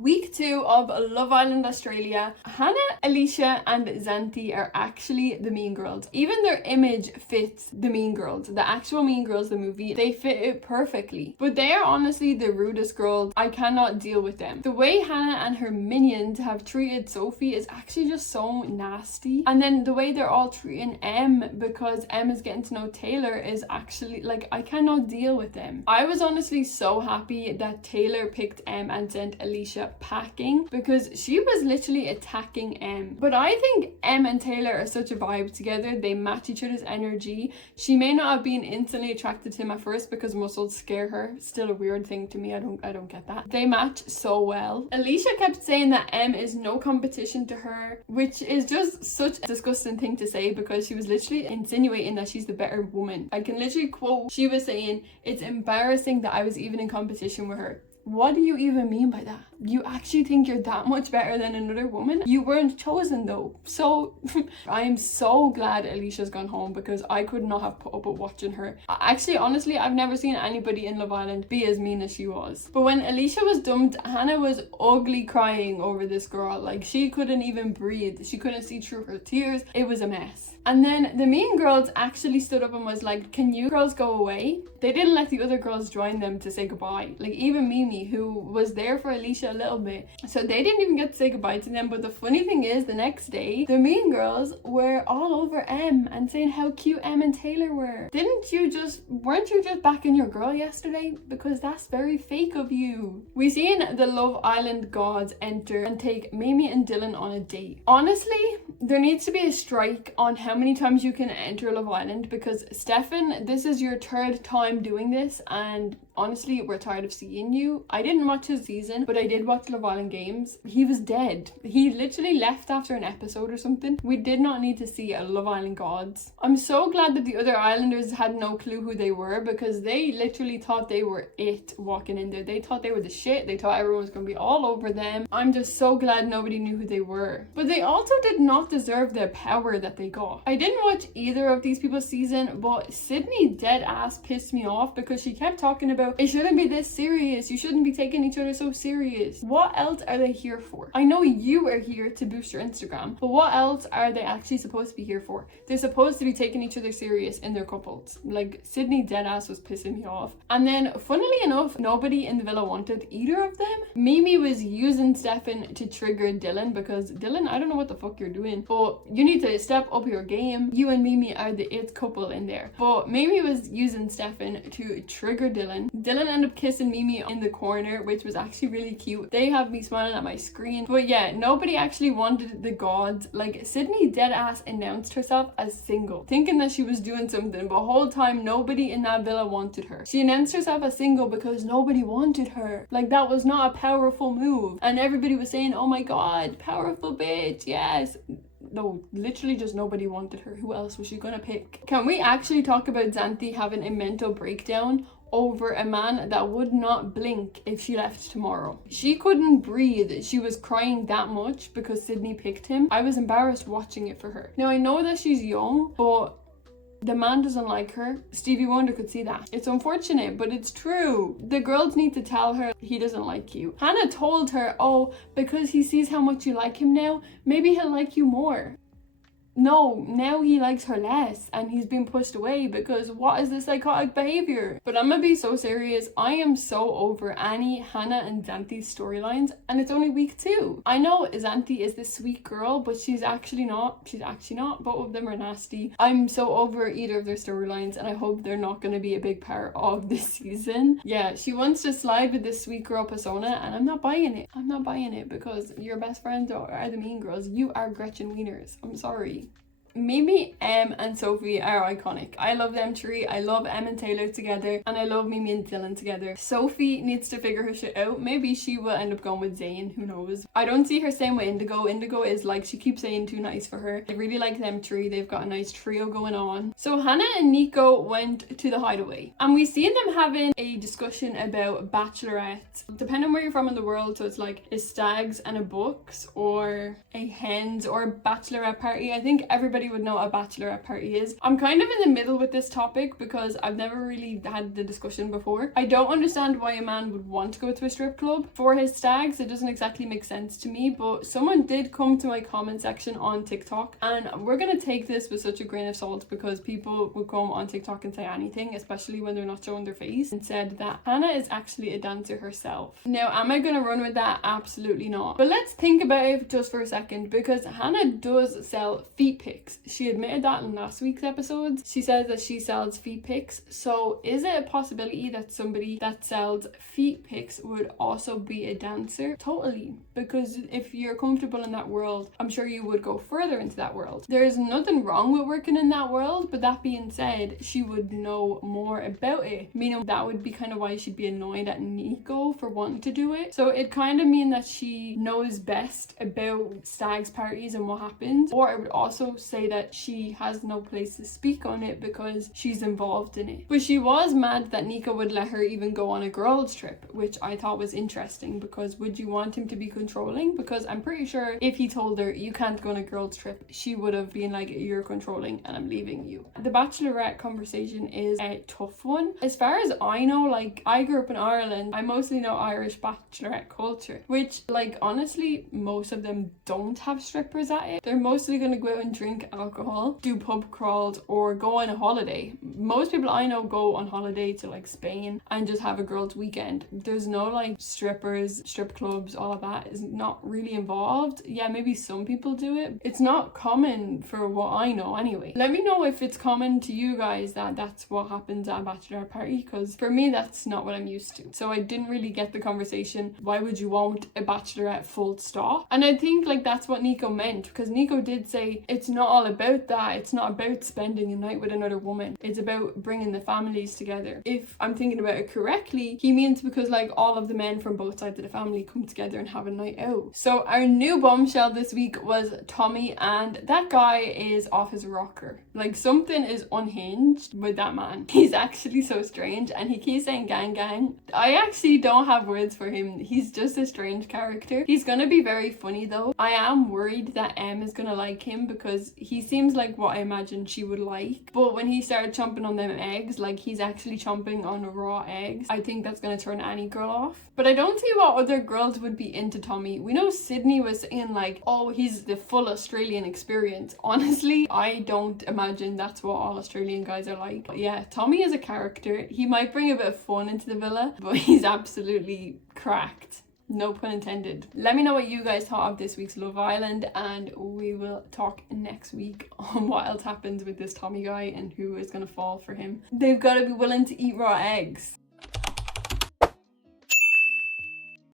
Week 2 of Love Island Australia. Hannah, Alicia and Zanti are actually the mean girls. Even their image fits the mean girls. The actual Mean Girls, the movie, they fit it perfectly. But they are honestly the rudest girls. I cannot deal with them. The way Hannah and her minions have treated Sophie is actually just so nasty. And then the way they're all treating Em, because Em is getting to know Taylor, is actually like, I cannot deal with them. I was honestly so happy that Taylor picked Em and sent Alicia packing, because she was literally attacking Em. But I think Em and Taylor are such a vibe together. They match each other's energy. She may not have been instantly attracted to him at first because muscles scare her. Still a weird thing to me. I don't get that. They match so well. Alicia kept saying that Em is no competition to her, which is just such a disgusting thing to say, because she was literally insinuating that she's the better woman. I can literally quote, she was saying, "It's embarrassing that I was even in competition with her." What do you even mean by that? You actually think you're that much better than another woman? You weren't chosen though. So I am so glad Alicia's gone home, because I could not have put up with watching her. Actually, honestly, I've never seen anybody in Love Island be as mean as she was. But when Alicia was dumped, Hannah was ugly crying over this girl. Like, she couldn't even breathe. She couldn't see through her tears. It was a mess. And then the mean girls actually stood up and was like, "Can you girls go away?" They didn't let the other girls join them to say goodbye. Like, even Mimi, who was there for Alicia a little bit. So they didn't even get to say goodbye to them. But the funny thing is, the next day, the mean girls were all over Em and saying how cute Em and Taylor were. Weren't you just backing your girl yesterday? Because that's very fake of you. We seen the Love Island gods enter and take Mimi and Dylan on a date. Honestly, there needs to be a strike on how many times you can enter Love Island, because Stefan, this is your third time doing this, and honestly, we're tired of seeing you. I didn't watch his season, but I did watch Love Island Games. He was dead. He literally left after an episode or something. We did not need to see a Love Island gods. I'm so glad that the other Islanders had no clue who they were, because they literally thought they were it walking in there. They thought they were the shit. They thought everyone was going to be all over them. I'm just so glad nobody knew who they were. But they also did not deserve the power that they got. I didn't watch either of these people's season, but Sydney dead ass pissed me off, because she kept talking about, "It shouldn't be this serious. You shouldn't be taking each other so serious." What else are they here for? I know you are here to boost your Instagram, but what else are they actually supposed to be here for? They're supposed to be taking each other serious in their couples. Like, Sydney deadass was pissing me off. And then, funnily enough, nobody in the villa wanted either of them. Mimi was using Stefan to trigger Dylan, because Dylan, I don't know what the fuck you're doing, but you need to step up your game. You and Mimi are the it couple in there. But Mimi was using Stefan to trigger Dylan. Dylan ended up kissing Mimi in the corner, which was actually really cute. They have me smiling at my screen. But yeah, nobody actually wanted the gods. Like, Sydney dead ass announced herself as single, thinking that she was doing something, but the whole time nobody in that villa wanted her. She announced herself as single because nobody wanted her. Like, that was not a powerful move. And everybody was saying, "Oh my god, powerful bitch, yes." No, literally just nobody wanted her. Who else was she gonna pick? Can we actually talk about Zanti having a mental breakdown over a man that would not blink if she left tomorrow? She couldn't breathe. She was crying that much because Sydney picked him. I was embarrassed watching it for her. Now, I know that she's young, but the man doesn't like her. Stevie Wonder could see that. It's unfortunate, but it's true. The girls need to tell her he doesn't like you. Hannah told her, "Oh, because he sees how much you like him now, maybe he'll like you more." No, now he likes her less, and he's been pushed away, because what is this psychotic behavior? But I'm gonna be so serious. I am so over Annie, Hannah and Zanti's storylines, and it's only week 2. I know Zanti is this sweet girl, but she's actually not. Both of them are nasty. I'm so over either of their storylines, and I hope they're not gonna be a big part of this season. Yeah, she wants to slide with this sweet girl persona, and I'm not buying it. I'm not buying it, because your best friends are the mean girls. You are Gretchen Wieners. I'm sorry. Mimi, Em and Sophie are iconic. I love them three. I love Em and Taylor together, and I love Mimi and Dylan together. Sophie needs to figure her shit out. Maybe she will end up going with Zayn, who knows. I don't see her staying with Indigo. Indigo is like, she keeps saying too nice for her. I really like them three. They've got a nice trio going on. So Hannah and Nico went to the hideaway, and we seen them having a discussion about Bachelorette. Depending on where you're from in the world, so it's like a stags and a bucks, or a hens or a bachelorette party. I think everybody anybody would know what a bachelorette party is. I'm kind of in the middle with this topic because I've never really had the discussion before. I don't understand why a man would want to go to a strip club for his stags. It doesn't exactly make sense to me, but someone did come to my comment section on TikTok, and we're gonna take this with such a grain of salt because people would come on TikTok and say anything, especially when they're not showing their face, and said that Hannah is actually a dancer herself. Now, am I gonna run with that? Absolutely not. But let's think about it just for a second, because Hannah does sell feet pics. She admitted that in last week's episode. She says that she sells feet pics. So is it a possibility that somebody that sells feet pics would also be a dancer? Totally. Because if you're comfortable in that world, I'm sure you would go further into that world. There's nothing wrong with working in that world, but that being said, she would know more about it. Meaning that would be kind of why she'd be annoyed at Nico for wanting to do it. So it kind of mean that she knows best about stags parties and what happens. Or I would also say that she has no place to speak on it because she's involved in it. But she was mad that Nico would let her even go on a girls trip, which I thought was interesting, because would you want him to be controlling? Because I'm pretty sure if he told her you can't go on a girls trip, she would have been like, you're controlling and I'm leaving you. The bachelorette conversation is a tough one. As far as I know, like, I grew up in Ireland. I mostly know Irish bachelorette culture, which, like, honestly, most of them don't have strippers at it. They're mostly gonna go out and drink alcohol, do pub crawls, or go on a holiday. Most people I know go on holiday to like Spain and just have a girls' weekend. There's no like strippers, strip clubs, all of that is not really involved. Yeah, maybe some people do it. It's not common for what I know anyway. Let me know if it's common to you guys that that's what happens at a bachelorette party, because for me that's not what I'm used to. So I didn't really get the conversation, why would you want a bachelorette full stop? And I think like that's what Nico meant, because Nico did say it's not all about that. It's not about spending a night with another woman. It's about bringing the families together. If I'm thinking about it correctly, he means because like all of the men from both sides of the family come together and have a night out. So our new bombshell this week was Tommy, and that guy is off his rocker. Like something is unhinged with that man. He's actually so strange, and he keeps saying gang gang. I actually don't have words for him. He's just a strange character. He's gonna be very funny though. I am worried that Em is gonna like him because he seems like what I imagine she would like. But when he started chomping on them eggs, like he's actually chomping on raw eggs, I think that's gonna turn any girl off. But I don't see what other girls would be into Tommy. We know Sydney was saying like, oh, he's the full Australian experience. Honestly, I don't imagine that's what all Australian guys are like. But yeah, Tommy is a character. He might bring a bit of fun into the villa, but he's absolutely cracked. No pun intended. Let me know what you guys thought of this week's Love Island, and we will talk next week on what else happens with this Tommy guy and who is going to fall for him. They've got to be willing to eat raw eggs.